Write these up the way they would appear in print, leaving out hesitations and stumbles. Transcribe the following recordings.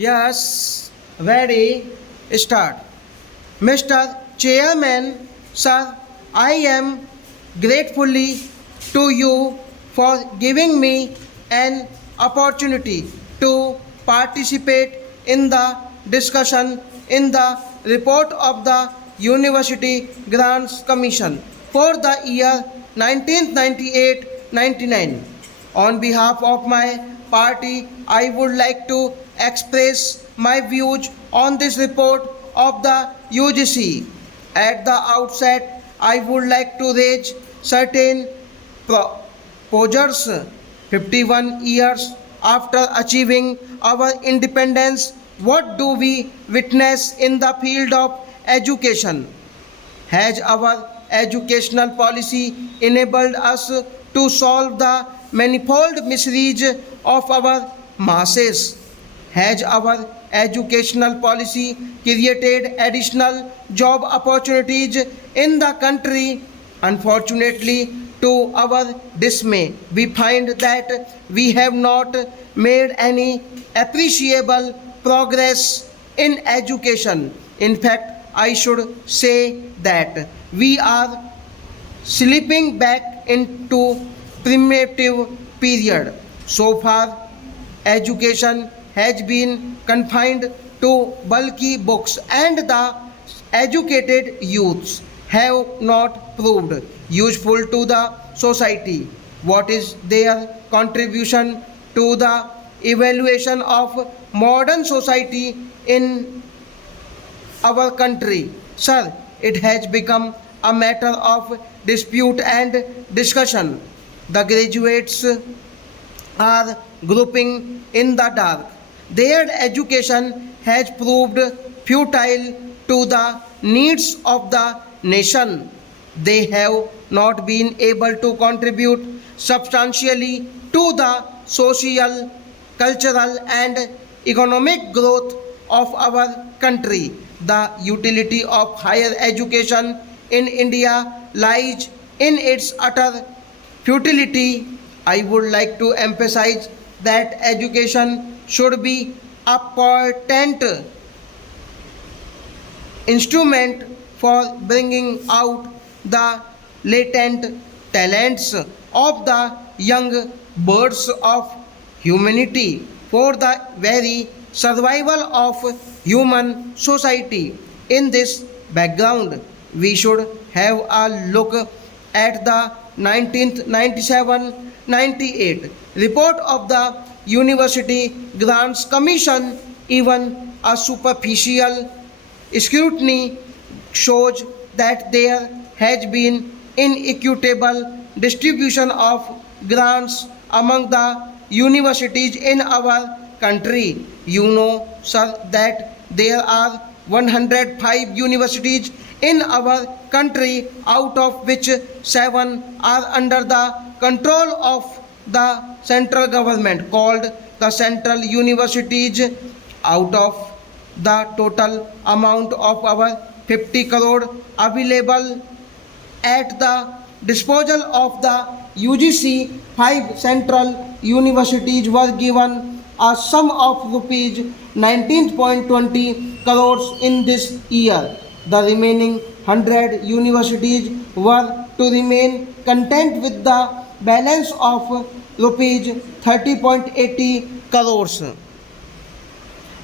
Yes, ready, start. Mr. Chairman, sir, I am gratefully to you for giving me an opportunity to participate in the discussion in the report of the University Grants Commission for the year 1998-99. On behalf of my party, I would like to express my views on this report of the UGC. At the outset, I would like to raise certain posers 51 years after achieving our independence. What do we witness in the field of education? Has our educational policy enabled us to solve the manifold miseries of our masses? Has our educational policy created additional job opportunities in the country? Unfortunately, to our dismay, we find that we have not made any appreciable progress in education. In fact, I should say that we are slipping back into primitive period. So far, education has been confined to bulky books and the educated youths have not proved useful to the society. What is their contribution to the evaluation of modern society in our country? Sir, it has become a matter of dispute and discussion. The graduates are groping in the dark. Their education has proved futile to the needs of the nation. They have not been able to contribute substantially to the social, cultural, and economic growth of our country. The utility of higher education in India lies in its utter futility. I would like to emphasize that education should be a potent instrument for bringing out the latent talents of the young birds of humanity for the very survival of human society. In this background, we should have a look at the 1997-98 report of the University Grants Commission. Even a superficial scrutiny shows that there has been inequitable distribution of grants among the universities in our country. You know, sir, that there are 105 universities in our country, out of which 7 are under the control of the central government, called the central universities. Out of the total amount of our 50 crore available at the disposal of the UGC, 5 central universities were given a sum of rupees 19.20 crores in this year. The remaining 100 universities were to remain content with the balance of rupees 30.80 crores.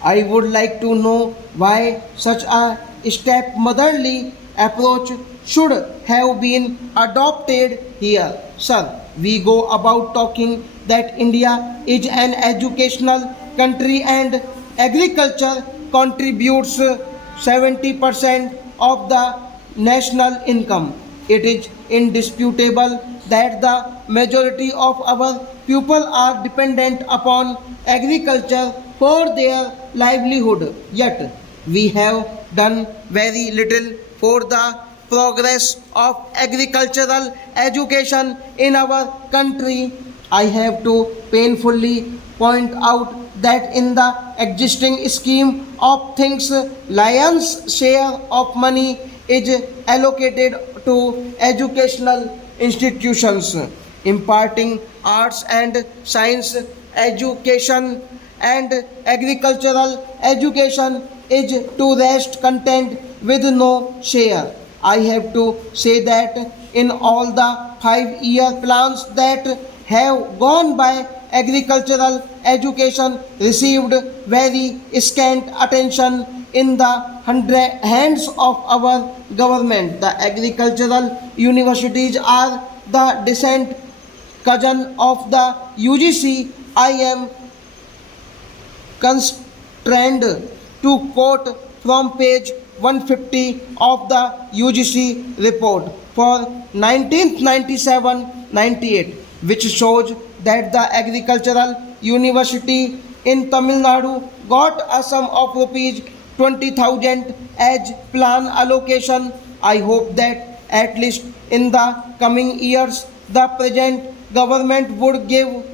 I would like to know why such a stepmotherly approach should have been adopted here. Sir, we go about talking that India is an educational country and agriculture contributes 70% of the national income. It is indisputable that the majority of our people are dependent upon agriculture for their livelihood. Yet, we have done very little for the progress of agricultural education in our country. I have to painfully point out that in the existing scheme of things, lion's share of money is allocated to educational institutions imparting arts and science education and agricultural education is to rest content with no share. I have to say that in all the 5-year plans that have gone by, agricultural education received very scant attention in the hands of our government. The agricultural universities are the distant cousin of the UGC. I am constrained to quote from page 150 of the UGC report for 1997-98, which shows that the agricultural university in Tamil Nadu got a sum of rupees 20,000 as plan allocation. I hope that at least in the coming years the present government would give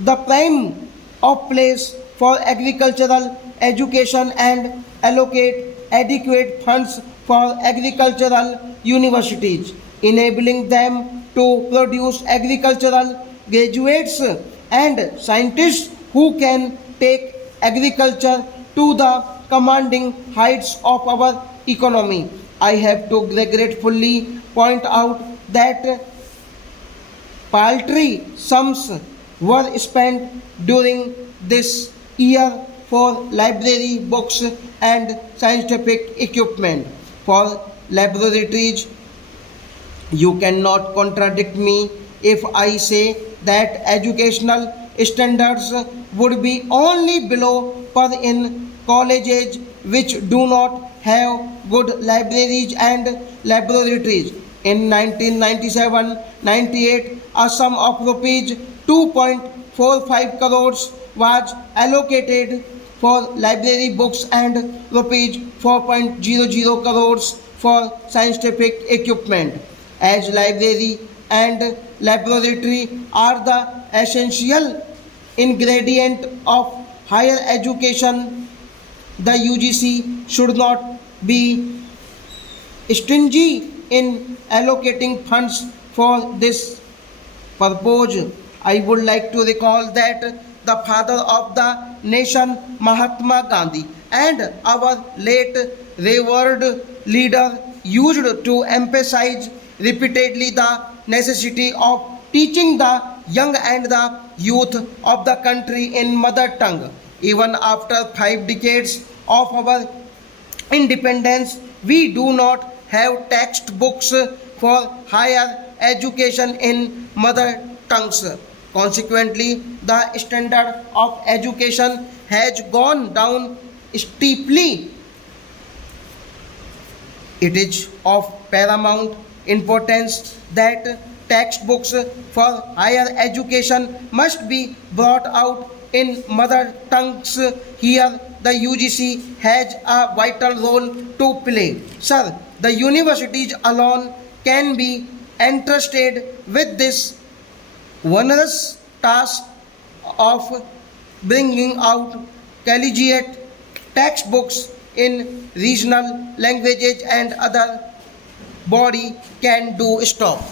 the prime of place for agricultural education and allocate adequate funds for agricultural universities, enabling them to produce agricultural graduates and scientists who can take agriculture to the commanding heights of our economy. I have to regretfully point out that paltry sums were spent during this year for library books and scientific equipment. For laboratories, you cannot contradict me if I say that educational standards would be only below par in colleges which do not have good libraries and laboratories. In 1997-98, a sum of rupees 2.45 crores was allocated for library books and rupees 4.00 crores for scientific equipment. As library and laboratory are the essential ingredient of higher education, the UGC should not be stingy in allocating funds for this purpose. I would like to recall that the father of the nation, Mahatma Gandhi, and our late revered leader used to emphasize repeatedly the necessity of teaching the young and the youth of the country in mother tongue. Even after 5 decades of our independence, we do not have textbooks for higher education in mother tongues. Consequently, the standard of education has gone down steeply. It is of paramount importance that textbooks for higher education must be brought out in mother tongues. Here, the UGC has a vital role to play. Sir, the universities alone can be entrusted with this onerous task of bringing out collegiate textbooks in regional languages, and other body can do stop.